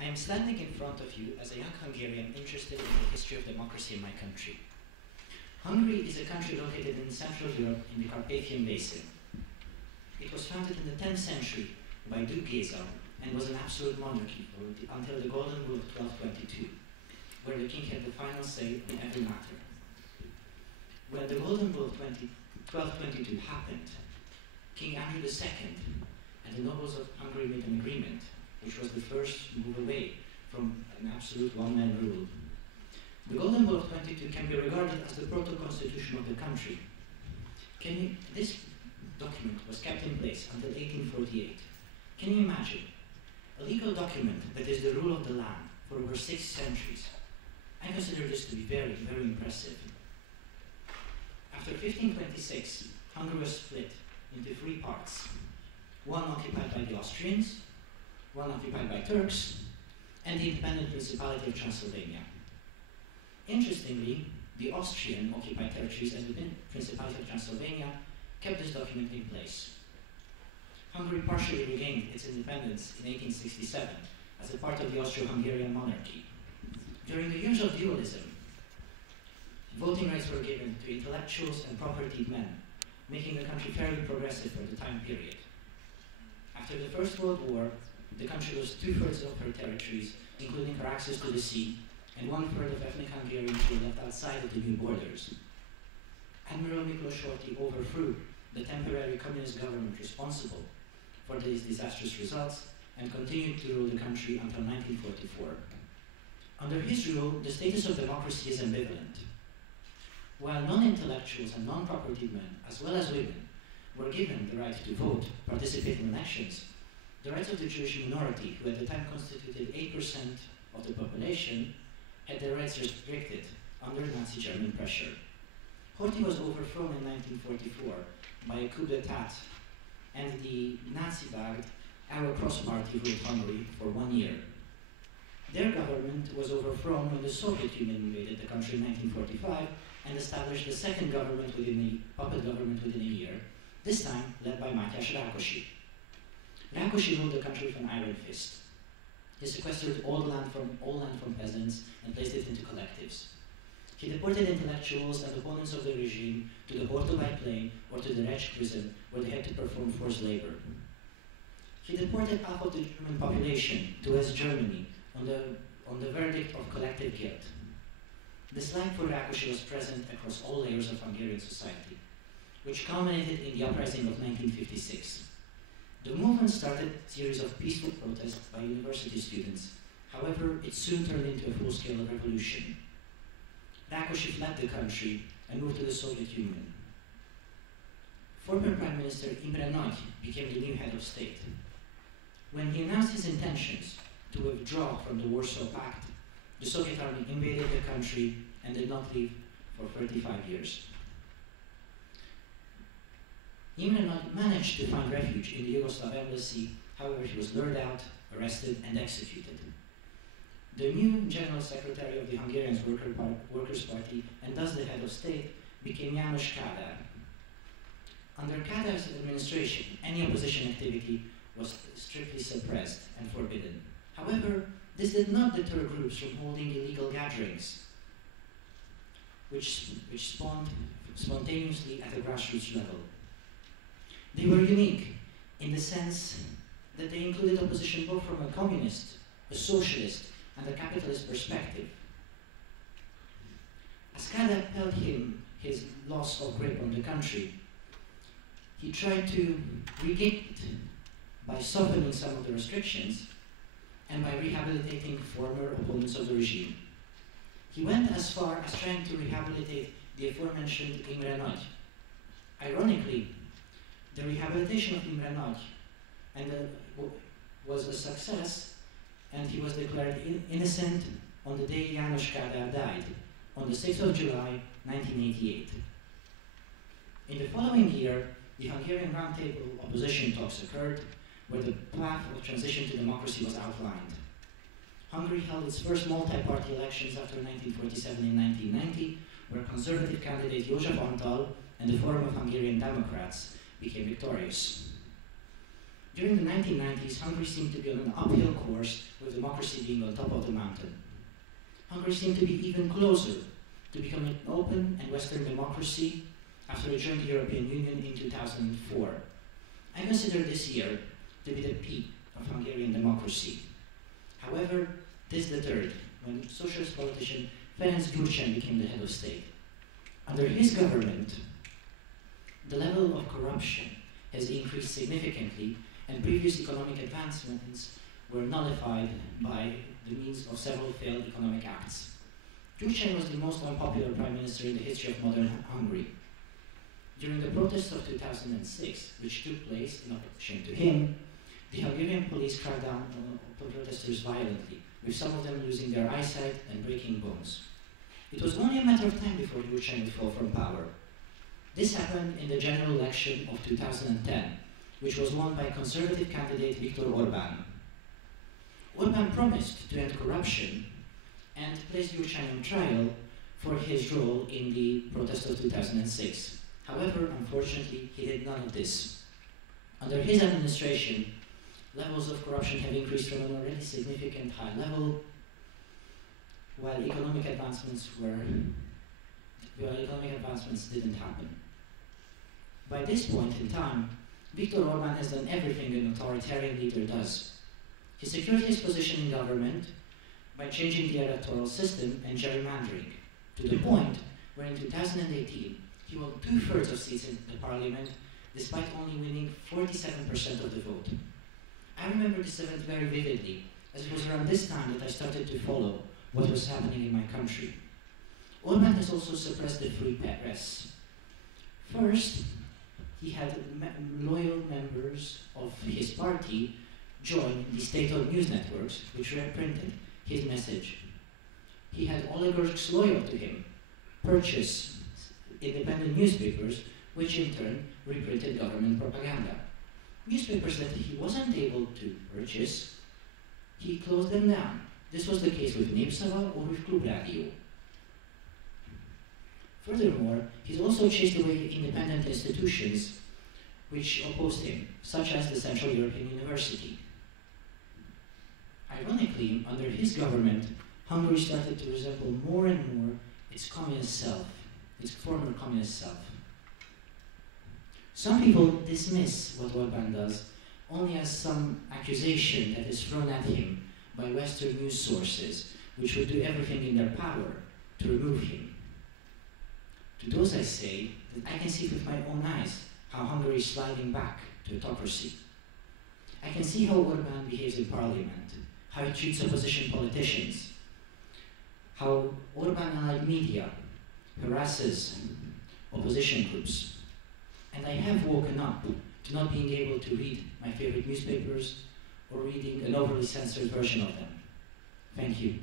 I am standing in front of you as a young Hungarian interested in the history of democracy in my country. Hungary is a country located in Central Europe in the Carpathian Basin. It was founded in the 10th century by Duke Géza and was an absolute monarchy until the Golden Rule of 1222, where the king had the final say in every matter. When the Golden Rule of 1222 happened, King Andrew II and the nobles of Hungary made an agreement, which was the first move away from an absolute one-man rule. The Golden Rule of 22 can be regarded as the proto-constitution of the country. This document was kept in place until 1848. Can you imagine? A legal document that is the rule of the land for over 6 centuries. I consider this to be very, very impressive. After 1526, Hungary was split into 3 parts. One occupied by the Austrians, one occupied by Turks, and the independent Principality of Transylvania. Interestingly, the Austrian-occupied territories and the Principality of Transylvania kept this document in place. Hungary partially regained its independence in 1867 as a part of the Austro-Hungarian monarchy. During the years of dualism, voting rights were given to intellectuals and propertied men, making the country fairly progressive for the time period. After the First World War, the country lost 2/3 of her territories, including her access to the sea, and 1/3 of ethnic Hungarians were left outside of the new borders. Admiral Miklós Horthy overthrew the temporary communist government responsible for these disastrous results and continued to rule the country until 1944. Under his rule, the status of democracy is ambivalent. While non-intellectuals and non-property men, as well as women, were given the right to vote, participate in elections, the rights of the Jewish minority, who at the time constituted 8% of the population, had their rights restricted under Nazi German pressure. Horthy was overthrown in 1944 by a coup d'etat, and the Nazi-backed Our Cross Party ruled Hungary for 1 year. Their government was overthrown when the Soviet Union invaded the country in 1945 and established the second government puppet government within a year, this time led by Mátyás Rákosi. Rákosi ruled the country with an iron fist. He sequestered all land from peasants and placed it into collectives. He deported intellectuals and opponents of the regime to the Hortobágy Plain or to the Recs prison, where they had to perform forced labor. He deported half of the German population to West Germany on the verdict of collective guilt. Dislike for Rákosi was present across all layers of Hungarian society, which culminated in the uprising of 1956. The movement started a series of peaceful protests by university students. However, it soon turned into a full-scale revolution. Rákosi fled the country and moved to the Soviet Union. Former Prime Minister Imre Nagy became the new head of state. When he announced his intentions to withdraw from the Warsaw Pact, the Soviet army invaded the country and did not leave for 35 years. Imre Nagy managed to find refuge in the Yugoslav embassy, however he was lured out, arrested, and executed. The new General Secretary of the Hungarian Workers' Party, and thus the head of state, became János Kádár. Under Kádár's administration, any opposition activity was strictly suppressed and forbidden. However, this did not deter groups from holding illegal gatherings, which spawned spontaneously at a grassroots level. They were unique in the sense that they included opposition both from a communist, a socialist, and a capitalist perspective. As Kádár felt his loss of grip on the country, he tried to regain it by softening some of the restrictions and by rehabilitating former opponents of the regime. He went as far as trying to rehabilitate the aforementioned Imre Nagy. Ironically, the rehabilitation of Imre Nagy was a success, and he was declared innocent on the day János Kádár died, on the 6th of July, 1988. In the following year, the Hungarian Roundtable opposition talks occurred, where the path of transition to democracy was outlined. Hungary held its first multi-party elections after 1947 and 1990, where conservative candidate József Antal and the Forum of Hungarian Democrats became victorious. During the 1990s, Hungary seemed to be on an uphill course, with democracy being on top of the mountain. Hungary seemed to be even closer to becoming an open and Western democracy after it joined the European Union in 2004. I consider this year to be the peak of Hungarian democracy. However, this deterred when socialist politician Ferenc Gyurcsány became the head of state. Under his government, the level of corruption has increased significantly, and previous economic advancements were nullified by the means of several failed economic acts. Gyurcsány was the most unpopular prime minister in the history of modern Hungary. During the protests of 2006, which took place in opposition to him, the Hungarian police cracked down on protesters violently, with some of them losing their eyesight and breaking bones. It was only a matter of time before Gyurcsány would fall from power. This happened in the general election of 2010, which was won by conservative candidate Viktor Orbán. Orbán promised to end corruption and placed Gyurcsány on trial for his role in the protest of 2006. However, unfortunately, he did none of this. Under his administration, levels of corruption have increased from an already significant high level, while economic advancements didn't happen. By this point in time, Viktor Orbán has done everything an authoritarian leader does. He secured his position in government by changing the electoral system and gerrymandering, to the point where in 2018, he won 2/3 of seats in the parliament, despite only winning 47% of the vote. I remember this event very vividly, as it was around this time that I started to follow what was happening in my country. Orbán has also suppressed the free press. First, he had loyal members of his party join the state-owned news networks, which reprinted his message. He had oligarchs loyal to him purchase independent newspapers, which in turn reprinted government propaganda. Newspapers that he wasn't able to purchase, he closed them down. This was the case with Népszava or with Klubrádió. Furthermore, he's also chased away independent institutions which opposed him, such as the Central European University. Ironically, under his government, Hungary started to resemble more and more its communist self, its former communist self. Some people dismiss what Orbán does only as some accusation that is thrown at him by Western news sources, which would do everything in their power to remove him. To those I say that I can see with my own eyes how Hungary is sliding back to autocracy. I can see how Orbán behaves in parliament, how he treats opposition politicians, how Orbán-allied media harasses opposition groups. And I have woken up to not being able to read my favorite newspapers or reading an overly censored version of them. Thank you.